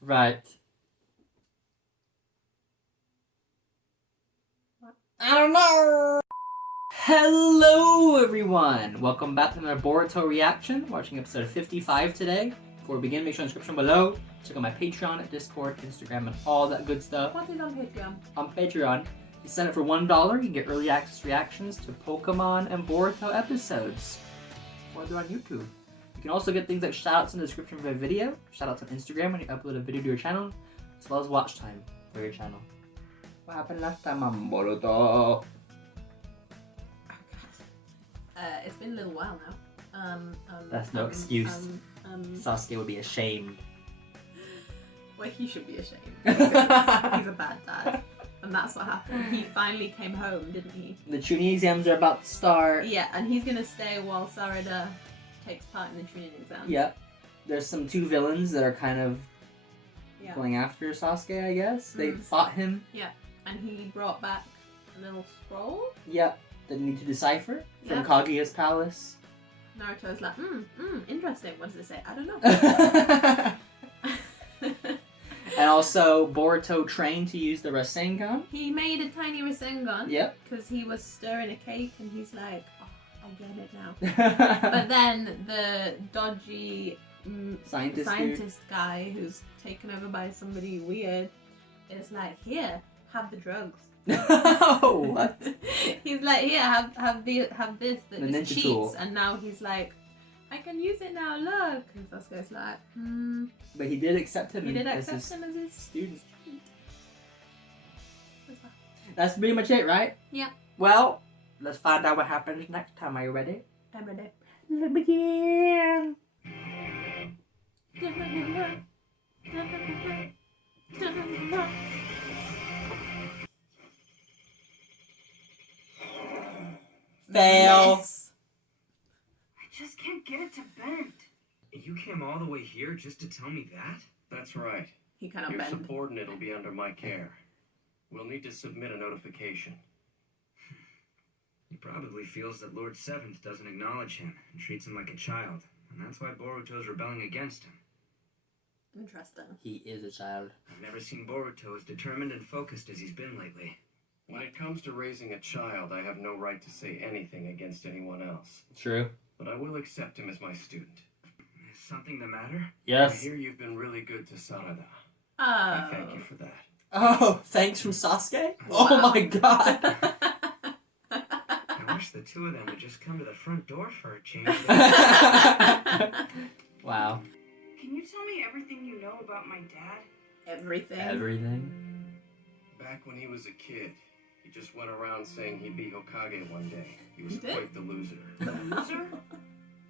Right. I don't know. Hello, everyone. Welcome back to another Boruto reaction. Watching episode 55 today. Before we begin, make sure in the description below. Check out my Patreon, Discord, Instagram, and all that good stuff. What is on Patreon? On Patreon, you sign up for $1, you can get early access reactions to Pokemon and Boruto episodes. Or they're on YouTube. You can also get things like shoutouts in the description of a video, shoutouts on Instagram when you upload a video to your channel, as well as watch time for your channel. What happened last time on Boruto? It's been a little while now. That's no excuse. Sasuke would be ashamed. Well, he should be ashamed. He's a bad dad. And that's what happened. He finally came home, didn't he? The Chunin exams are about to start. Yeah, and he's gonna stay while Sarada takes part in the Chunin exams. Yep. There's some two villains that are kind of going after Sasuke, I guess. They fought him. Yeah, and he brought back a little scroll. Yep. That you need to decipher from Kaguya's palace. Naruto's like, interesting. What does it say? I don't know. And also, Boruto trained to use the Rasengan. He made a tiny Rasengan. Yep. Because he was stirring a cake and he's like, oh, I get it now. But then the dodgy scientist guy who's taken over by somebody weird is like, here, have the drugs. No, what? He's like, here, have this that the just ninja cheats. tool. And now he's like, I can use it now, look. And Sasuke's like, But he did accept him. He did as accept him as his student. That's pretty much it, right? Yeah. Well, let's find out what happens next time. Are you ready? I'm ready. Let's begin. Fail. Yes. I just can't get it to bend. You came all the way here just to tell me that? That's right. He cannot Your bend. subordinate will be under my care. We'll need to submit a notification. He probably feels that Lord Seventh doesn't acknowledge him and treats him like a child, and that's why Boruto's rebelling against him. Interesting. He is a child. I've never seen Boruto as determined and focused as he's been lately. When it comes to raising a child, I have no right to say anything against anyone else. True. But I will accept him as my student. Is something the matter? Yes. I hear you've been really good to Sarada. Oh. I thank you for that. Oh, thanks from Sasuke? Wow. Oh my god. I wish the two of them would just come to the front door for a change. Wow. Can you tell me everything you know about my dad? Everything. Everything. Back when he was a kid, he just went around saying he'd be Hokage one day. He was He did? quite the loser. Loser?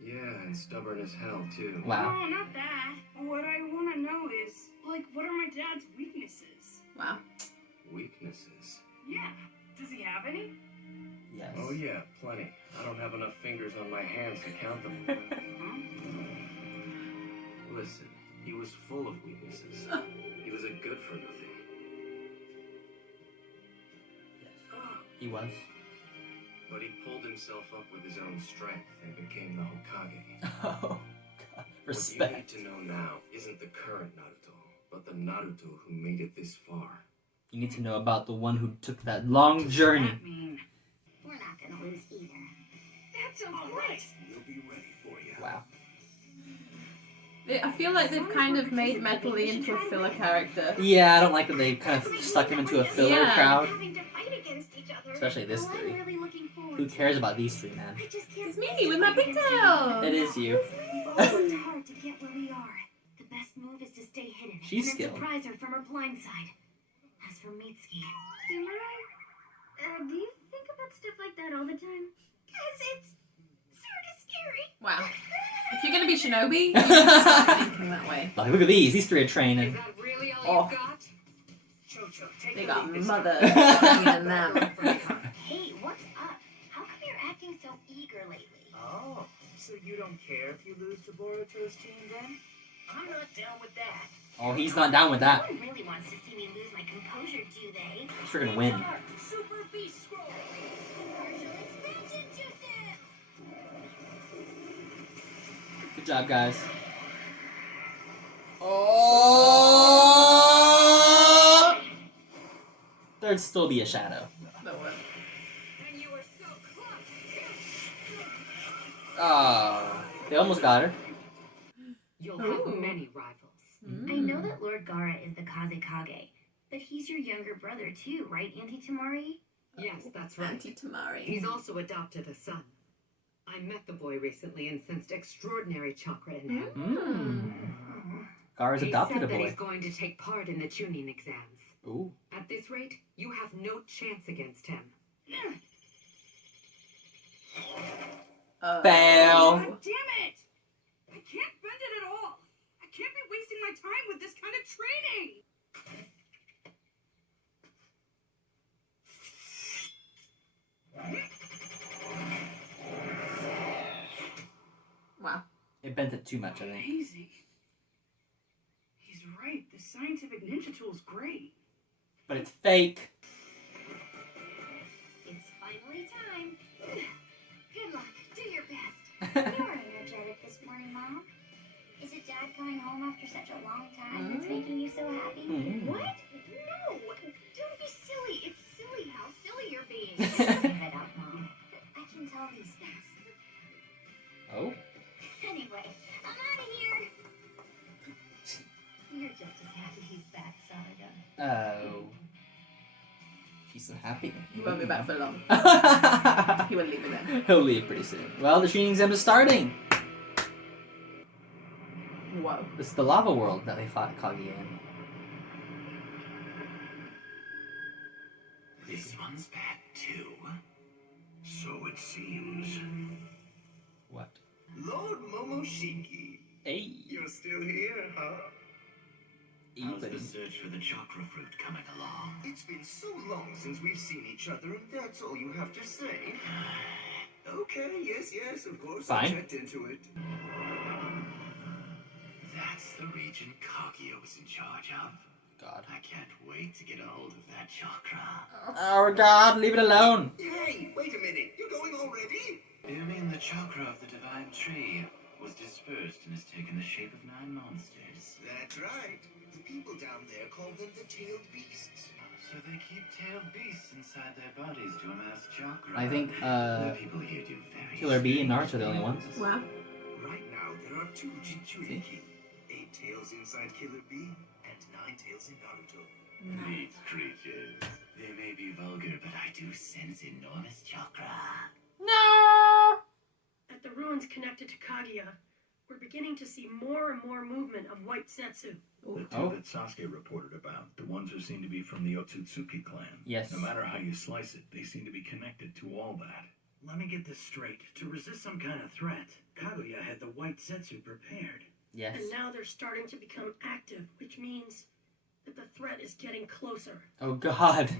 Yeah, and stubborn as hell, too. Wow. No, not that. What I want to know is, like, what are my dad's weaknesses? Wow. Weaknesses? Yeah. Does he have any? Yes. Oh yeah, plenty. I don't have enough fingers on my hands to count them. Listen, he was full of weaknesses. He was a good for nothing. Yes. He was. But he pulled himself up with his own strength and became the Hokage. Oh, God. Respect. What you need to know now isn't the current Naruto, but the Naruto who made it this far. You need to know about the one who took that long journey. What does that mean? We're not gonna lose either. That's a Alright, we'll be ready for you. Wow. I feel like they've kind of made Metally into a filler character. Yeah, I don't like that they kind of stuck him into a filler crowd. Having to fight against each other. Especially this Well, three. I'm really looking forward Who to cares it. about these three, man? I just can't It's me with my pigtail. It is you. We've all worked hard to get where we are. The best move is to stay hidden She's and then skilled. surprise her from her blind side. As for Mitsuki, Do you think about stuff like that all the time? because it's sort of scary. Wow. If you're gonna be shinobi, you should start thinking that way. Like, look at these. These three are Is training. that really all Oh. you've got? Cho-Cho, take They a got lead this mother time. in them. Hey, what's up? How come you're acting so eager lately? Oh, so you don't care if you lose to Boruto's team then? I'm not down with that. Oh, he's not down with that. No one really wants to see me lose my composure, do they? He's freaking win. Super Beast Scroll! Partial expansion jutsu! Good job, guys. Oh! There'd still be a shadow. No one. And you were so close. Oh, they almost got her. You'll have Ooh. many rivals. Mm. I know that Lord Gaara is the Kazekage, but he's your younger brother too, right, Auntie Tamari? Yes, that's right. Auntie Tamari. He's also adopted a son. I met the boy recently and sensed extraordinary chakra in him. Mm. Gaara's He adopted said a that boy. he's going to take part in the tuning exams. Ooh. At this rate, you have no chance against him. Fail. God damn it! I can't bend it at all. I can't be wasting my time with this kind of training. Wow. It bent it too much, I think. Amazing. He's right. The scientific ninja tool's great. But it's fake. It's finally time. Good luck. Do your best. You were energetic this morning, Mom. Is it Dad coming home after such a long time that's making you so happy? Mm. What? No! Don't be silly. It's silly how silly you're being. Get your head out, Mom. I can tell these things. Oh. Anyway, I'm out of here. You're just as happy he's back, Sarada. Oh. He's so happy. He won't be back for long. He will leave again. He'll leave pretty soon. Well, the training exam is starting. Whoa. This is the lava world that they fought Kage in. This one's bad too. So it seems. What? Lord Momoshiki, Hey. you're still here, huh? How's Buddy. the search for the chakra fruit coming along? It's been so long since we've seen each other, and that's all you have to say. Okay, yes, of course. Fine. I checked into it. That's the region Kaguya was in charge of. God. I can't wait to get a hold of that chakra. Oh God, leave it alone. Hey, wait a minute. You're going already? You mean the chakra of the divine tree was dispersed and has taken the shape of 9 monsters? That's right. The people down there call them the tailed beasts. So they keep tailed beasts inside their bodies to amass chakra. I think The people here do very Killer Bee and strange Naruto are the only ones. Wow. Right now, there are 2 Jinchuriki. 8 tails inside Killer Bee and 9 tails in Naruto. Neat creatures. They may be vulgar, but I do sense enormous chakra. No. At the ruins connected to Kaguya, we're beginning to see more and more movement of white Setsu. The two Oh. that Sasuke reported about, the ones who seem to be from the Otsutsuki Clan. Yes. No matter how you slice it, they seem to be connected to all that. Let me get this straight. To resist some kind of threat, Kaguya had the white Setsu prepared. Yes. And now they're starting to become active, which means that the threat is getting closer. Oh God.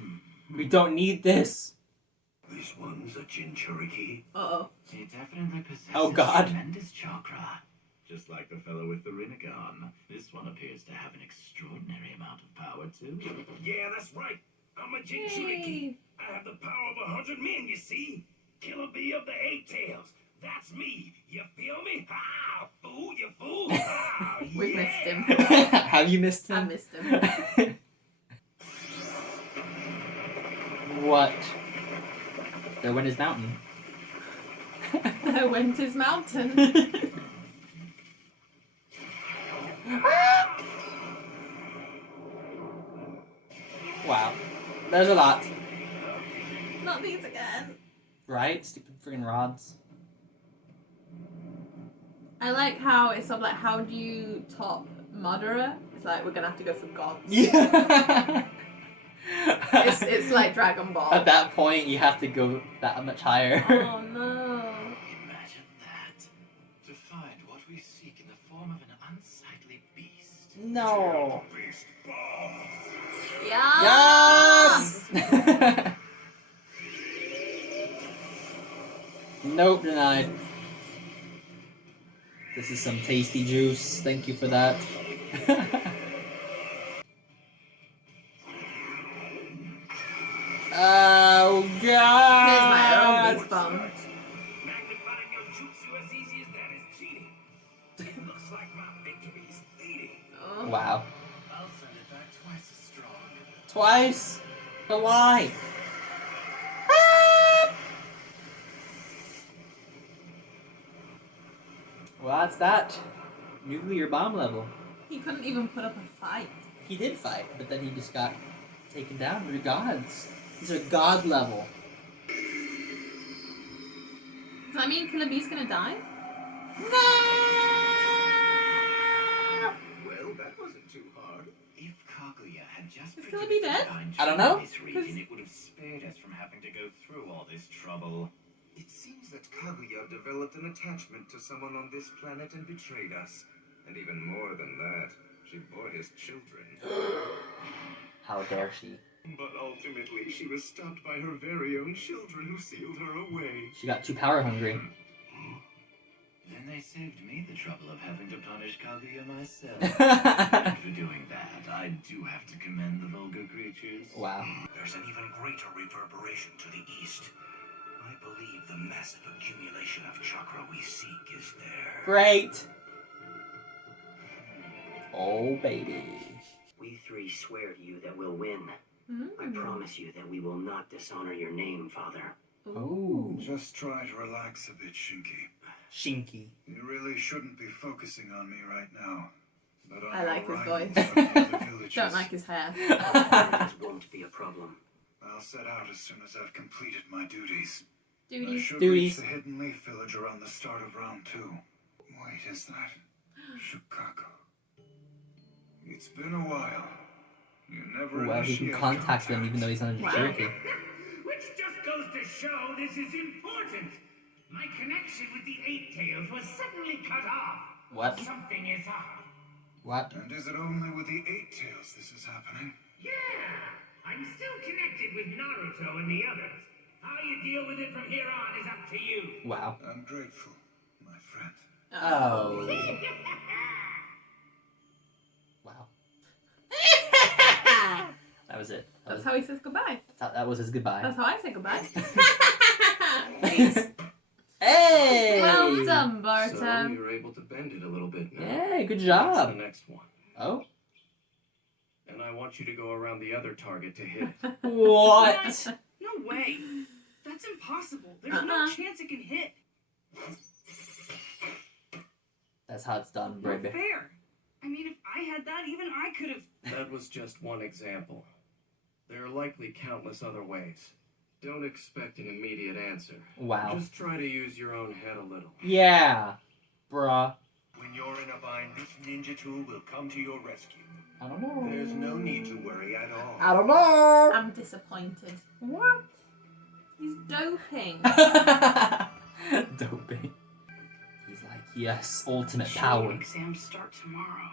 We don't need this. This one's a Jinchuriki. Uh-oh. He definitely possesses Oh, God. tremendous chakra. Just like the fellow with the Rinnegan. This one appears to have an extraordinary amount of power, too. Yeah, that's right. I'm a Jinchuriki. I have the power of 100 men, you see? Killer Bee of the 8 tails. That's me. You feel me? Ha! Fool, you fool! Ha! We've missed him. Have you missed I him? missed him. What? There went his mountain. I went his mountain. Wow. There's a lot. Not these again. Right? Stupid freaking rods. I like how it's sort of like, how do you top Madara? It's like, we're gonna have to go for gods. Yeah. It's like Dragon Ball. At that point, you have to go that much higher. Oh no. Imagine that. To find what we seek in the form of an unsightly beast. No. Beast bomb. Yeah. Yes! Nope, denied. This is some tasty juice. Thank you for that. Oh God! Here's my own beast bomb. Magnifying your jutsu as easy as that is cheating. It looks like my victory is fleeting. Oh. Wow. I'll send it back twice as strong. Twice? But why? Well, that's that. Nuclear bomb level. He couldn't even put up a fight. He did fight, but then he just got taken down. They're gods. These are god level. Does that mean Killer Bee's gonna die? Well, that wasn't too hard. If Kaguya had just Is Killer Bee dead? I don't know. This region, it would have spared us from having to go through all this trouble. It seems that Kaguya developed an attachment to someone on this planet and betrayed us. And even more than that, she bore his children. How dare she? But ultimately, she was stopped by her very own children who sealed her away. She got too power hungry. Then they saved me the trouble of having to punish Kaguya myself. And for doing that, I do have to commend the vulgar creatures. Wow. There's an even greater reverberation to the east. I believe the massive accumulation of chakra we seek is there. Great. Oh, baby. We three swear to you that we'll win. I promise you that we will not dishonor your name, Father. Oh. Just try to relax a bit, Shinki. Shinky. You really shouldn't be focusing on me right now. But I like his voice. voice. Don't like his hair. That won't be a problem. I'll set out as soon as I've completed my duties. I Duties. should Duties. reach the Hidden Leaf Village around the start of round 2. Wait, is that Shikaku? It's been a while. You never Well, he can initiate contact them even though he's on a Wow. jerky. Which just goes to show this is important. My connection with the Eight Tails was suddenly cut off. What? Something is up. What? And is it only with the Eight Tails this is happening? Yeah, I'm still connected with Naruto and the others. How you deal with it from here on is up to you. Wow. I'm grateful, my friend. Oh. Wow. That was it. That's how he says goodbye. That was his goodbye. That's how I say goodbye. Hey! Well done, So Boruto. you're able to bend it a little bit now. Hey, good That's job. the next one. Oh. And I want you to go around the other target to hit it. What? No way. That's impossible. There's no chance it can hit. That's how it's done, Not baby. fair. I mean, if I had that, even I could have. That was just one example. There are likely countless other ways. Don't expect an immediate answer. Wow. Just try to use your own head a little. Yeah. Bruh. When you're in a bind, this ninja tool will come to your rescue. I don't know. There's no need to worry at all. I don't know. I'm disappointed. What? He's doping. Doping. He's like, yes, ultimate Shooting power. exams start tomorrow.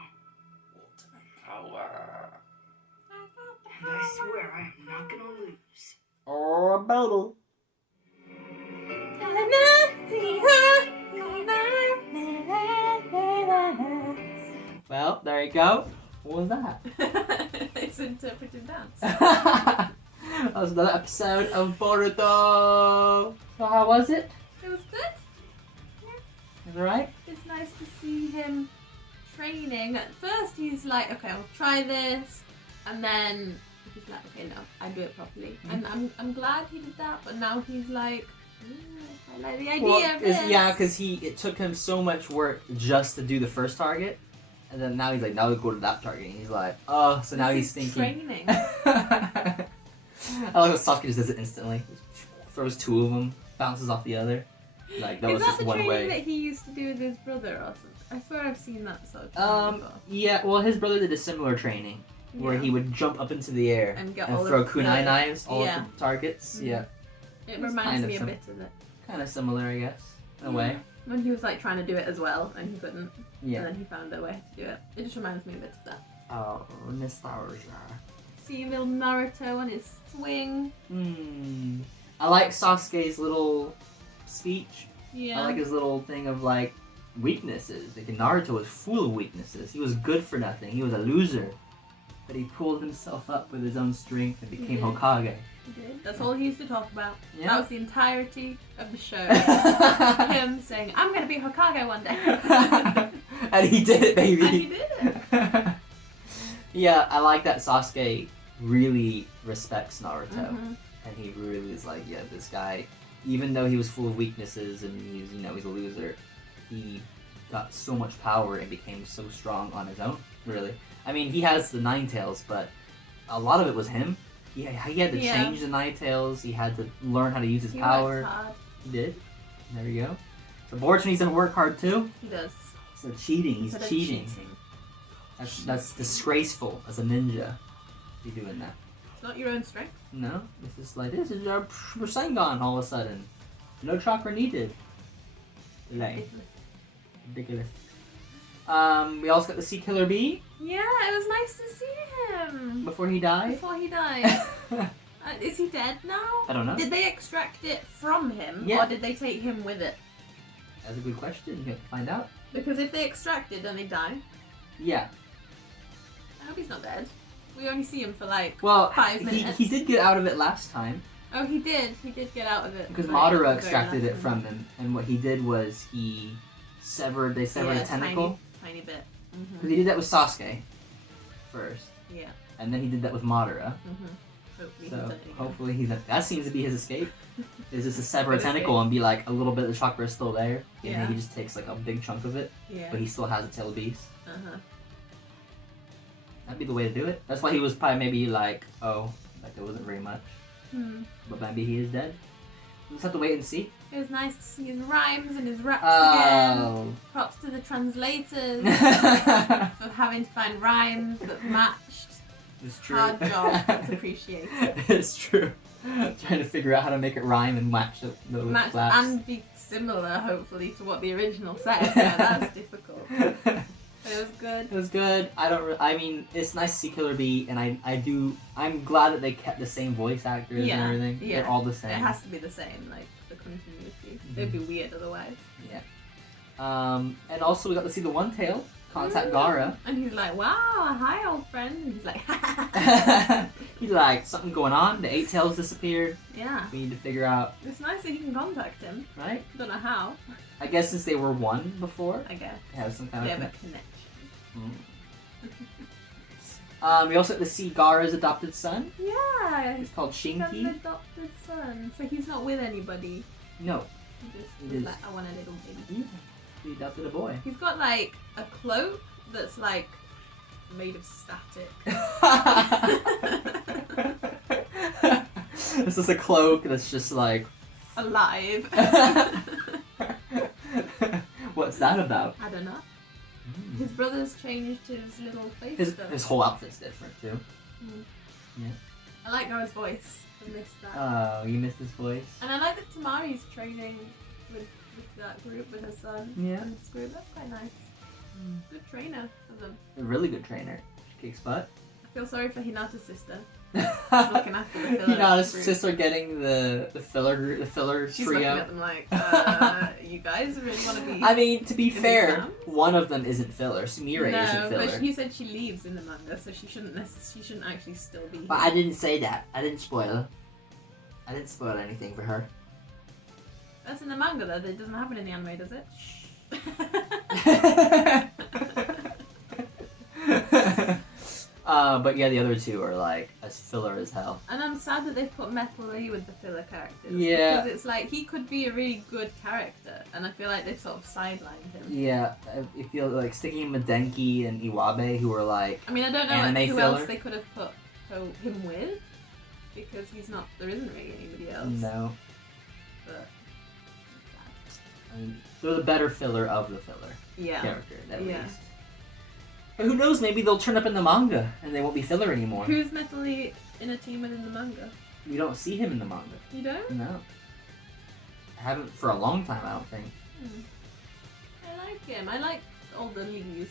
Ultimate power. And I swear I am not gonna lose. Or a battle. Well, there you go. What was that? It's interpretive dance. That was another episode of Boruto. So how was it? It was good. Is it alright? It's nice to see him training. At first he's like, okay, I'll try this. And then he's like, okay, no, I do it properly. And I'm glad he did that, but now he's like, I like the idea of this. Yeah, because it took him so much work just to do the first target. And then now he's like, now we go to that target. And he's like, oh, so now he's thinking. Training. I like how Sasuke just does it instantly. Throws two of them, bounces off the other. Like, that was just one Is that the way. training that he used to do with his brother or something? I swear I've seen that sort of training before. Yeah, well, his brother did a similar training. Where Yeah. he would jump up into the air And and get all throw of kunai the- knives all yeah. at the targets. Mhm. Yeah, It It's reminds kind of me a sim- bit of it. kind of similar, I guess, in a way. When he was like trying to do it as well and he couldn't. Yeah. And then he found a way to do it. It just reminds me a bit of that. Oh, nostalgia. See little Naruto on his swing. I like Sasuke's little speech. Yeah. I like his little thing of like weaknesses. Like Naruto was full of weaknesses. He was good for nothing. He was a loser. But he pulled himself up with his own strength and became did. Hokage. He did. That's all he used to talk about. Yeah. That was the entirety of the show. Him saying, I'm going to be Hokage one day. And he did it, baby. And he did it. Yeah, I like that Sasuke really respects Naruto, and he really is like, yeah, this guy, even though he was full of weaknesses and he's, you know, he's a loser, he got so much power and became so strong on his own, really. I mean, he has the Nine Tails, but a lot of it was him. He had to change the Nine Tails, he had to learn how to use his power. Worked hard. He did. There you go. So Boruto needs to work hard too. He does. So cheating, he's cheating. That's disgraceful as a ninja. Be doing that. It's not your own strength. No, this is our Rasengan all of a sudden. No chakra needed. Lame. Ridiculous. We also got to see Killer Bee. Yeah, it was nice to see him. Before he died? Before he died. Is he dead now? I don't know. Did they extract it from him, Yeah. or did they take him with it? That's a good question. You have to find out. Because if they extract it, then they die. Yeah. I hope he's not dead. We only see him for like 5 minutes. He did get out of it last time. Oh, he did. He did get out of it. Because Right, Madara very extracted last it from minute. him, and what he did was they severed a tentacle. Tiny bit. Because he did that with Sasuke first. Yeah. And then he did that with Madara. Hopefully So he's done it again. hopefully that seems to be his escape. Is just to sever a Good tentacle escape. and be like a little bit of the chakra is still there. And Yeah. then he just takes like a big chunk of it. Yeah. But he still has a tail beast. Uh-huh. That'd be the way to do it. That's why he was probably maybe like, oh, like there wasn't very much. But maybe he is dead. We'll just have to wait and see. It was nice to see his rhymes and his raps Oh. again. Props to the translators for having to find rhymes that matched. It's true. Hard job. It's appreciated. It's true. Trying to figure out how to make it rhyme and match the Match claps. and be similar, hopefully, to what the original said. Yeah, that's difficult. But it was good. It was good. I mean, it's nice to see Killer Bee, and I'm glad that they kept the same voice actors and everything. Yeah. They're all the same. It has to be the same, like the continuity. It'd be weird otherwise. Yeah. And also we got to see the One Tail contact Gara. And he's like, wow, hi old friend. And he's like, He's like, something going on. The 8 tails disappeared. yeah. We need to figure out, It's nice that he can contact him. right? Don't know how, I guess since they were one before, I guess. they have some kind They of. have a connection. We also get to see Gara's adopted son. Yeah. He's called He's got an Shinki. adopted son. So he's not with anybody. No, He just He was is. like, I want a little baby. he adopted a boy. He's got like a cloak that's like made of static. This is a cloak that's just like. Alive. What's that about? I don't know. His brother's changed his little face His, stuff. his whole outfit's different too. Yeah. I like Noah's voice. I missed that. Oh, you missed his voice. And I like that Tamari's training with that group, with her son. Yeah. And this group. That's quite nice. Good trainer for them. A really good trainer. She kicks butt. I feel sorry for Hinata's sister. She's looking after the filler. Hinata's group. sister getting the filler She's trio. looking at them like, you guys really want to be. I mean, to be in fair, exams? one of them isn't filler. Sumire isn't filler. but he said she leaves in the manga, so she shouldn't actually still be here. But I didn't say that. I didn't spoil. I didn't spoil anything for her. That's in the manga though. That doesn't happen in the anime, does it? But yeah, the other two are like as filler as hell. And I'm sad that they've put Metal Lee with the filler characters. Yeah. Because it's like he could be a really good character, and I feel like they've sort of sidelined him. Yeah, I feel like sticking him with Denki and Iwabe, who are like. I mean, I don't know anime like, who filler. else they could have put him with, because he's not. There isn't really anybody else. No. But I mean, they're the better filler of the filler yeah. character, at Yeah. least. But who knows, maybe they'll turn up in the manga and they won't be filler anymore. Who's Metal Lee in a team within the manga? You don't see him in the manga. You don't? No. I haven't for a long time, I don't think. I like him. I like all the Lees.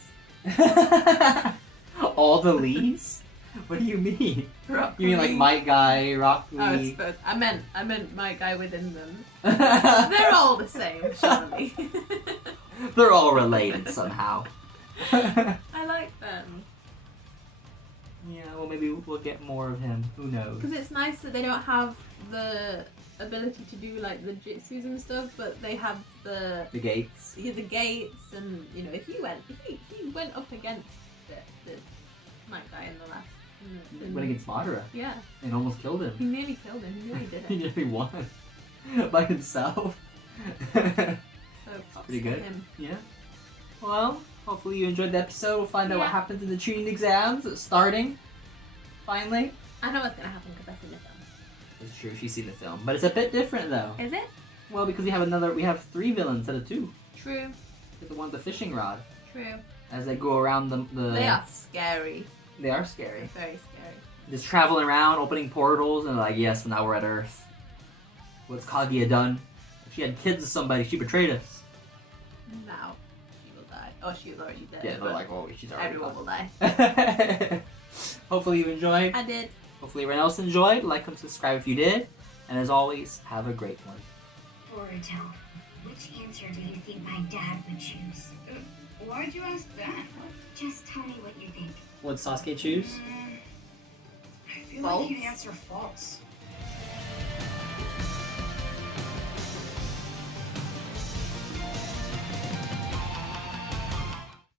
All the Lees? What do you mean? Rock You mean like Lee. Might Guy, Rock Oh, I Lee? suppose. I meant my guy within them. They're all the same, surely. They're all related somehow. I like them. Yeah, well maybe we'll get more of him. Who knows? Because it's nice that they don't have the ability to do like the jutsus and stuff, but they have the gates. the gates, and you know, if he went up against the night guy in the last Went against Madara Yeah. and almost killed him. He nearly killed him. He nearly did He it. nearly won by himself. So props Pretty to good. him. Yeah. Well, hopefully you enjoyed the episode. We'll find out what Yeah. happens in the tuning exams starting. Finally. I know what's gonna happen because I've seen the film. It's true, she's seen the film. But it's a bit different though. Is it? Well, because we have 3 villains instead of 2. True. The one with the fishing rod. True. As they go around the They are scary. They are scary. They're very scary. Just traveling around, opening portals, and like, yes, now we're at Earth. What's Kaguya done? If she had kids with somebody, she betrayed us. Now she will die. Oh, she was already dead. Yeah, they're but like, oh, she's already everyone gone. will die. Hopefully you enjoyed. I did. Hopefully everyone else enjoyed. Like and subscribe if you did. And as always, have a great one. Boruto, which answer do you think my dad would choose? Why'd you ask that? Just tell me what you think. What'd Sasuke choose? I feel False? like he'd answer false.